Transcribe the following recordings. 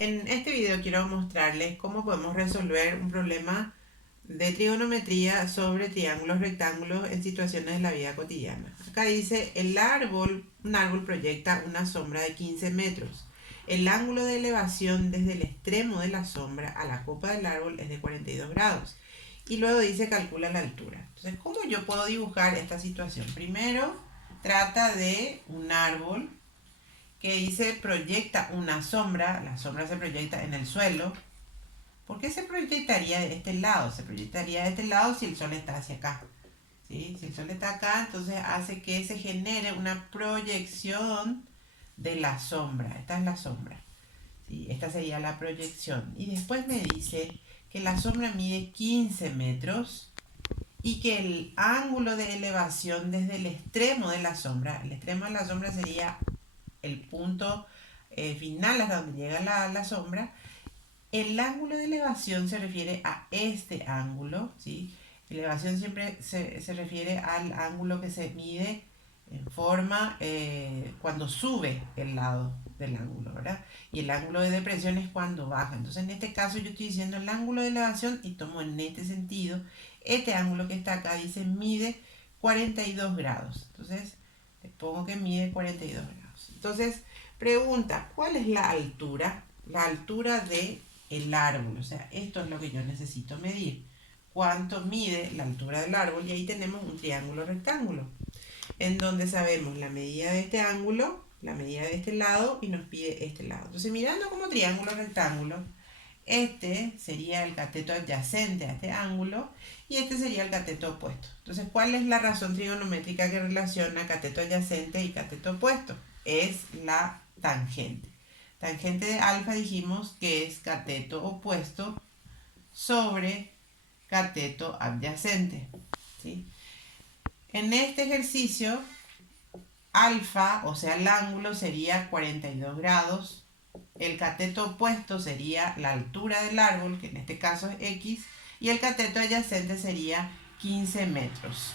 En este video quiero mostrarles cómo podemos resolver un problema de trigonometría sobre triángulos rectángulos en situaciones de la vida cotidiana. Acá dice, un árbol proyecta una sombra de 15 metros. El ángulo de elevación desde el extremo de la sombra a la copa del árbol es de 42 grados. Y luego dice, calcula la altura. Entonces, ¿cómo yo puedo dibujar esta situación? Primero, trata de un árbol que dice proyecta una sombra, la sombra se proyecta en el suelo. ¿Por qué se proyectaría de este lado? Se proyectaría de este lado si el sol está hacia acá. ¿Sí? Si el sol está acá, entonces hace que se genere una proyección de la sombra. Esta es la sombra. ¿Sí? Esta sería la proyección. Y después me dice que la sombra mide 15 metros y que el ángulo de elevación desde el extremo de la sombra, el extremo de la sombra sería el punto final hasta donde llega la sombra. El ángulo de elevación se refiere a este ángulo, ¿sí? Elevación siempre se refiere al ángulo que se mide en forma cuando sube el lado del ángulo, ¿verdad? Y el ángulo de depresión es cuando baja. Entonces, en este caso yo estoy diciendo el ángulo de elevación y tomo en este sentido este ángulo que está acá, dice mide 42 grados. Entonces, le pongo que mide 42 grados. Entonces, pregunta, ¿cuál es la altura? La altura de el árbol, o sea, esto es lo que yo necesito medir. ¿Cuánto mide la altura del árbol? Y ahí tenemos un triángulo rectángulo, en donde sabemos la medida de este ángulo, la medida de este lado y nos pide este lado. Entonces, mirando como triángulo rectángulo, este sería el cateto adyacente a este ángulo y este sería el cateto opuesto. Entonces, ¿cuál es la razón trigonométrica que relaciona cateto adyacente y cateto opuesto? Es la tangente. Tangente de alfa dijimos que es cateto opuesto sobre cateto adyacente, ¿sí? En este ejercicio, alfa, o sea, el ángulo sería 42 grados. El cateto opuesto sería la altura del árbol, que en este caso es X, y el cateto adyacente sería 15 metros.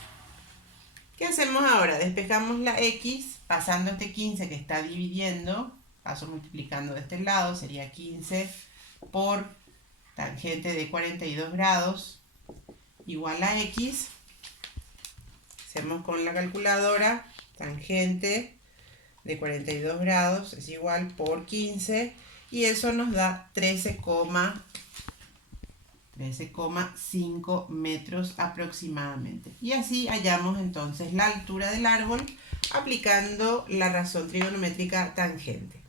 ¿Qué hacemos ahora? Despejamos la X, pasando este 15 que está dividiendo, paso multiplicando de este lado, sería 15 por tangente de 42 grados, igual a X. Hacemos con la calculadora, tangente de 42 grados es igual por 15 y eso nos da 13,5 metros aproximadamente. Y así hallamos entonces la altura del árbol aplicando la razón trigonométrica tangente.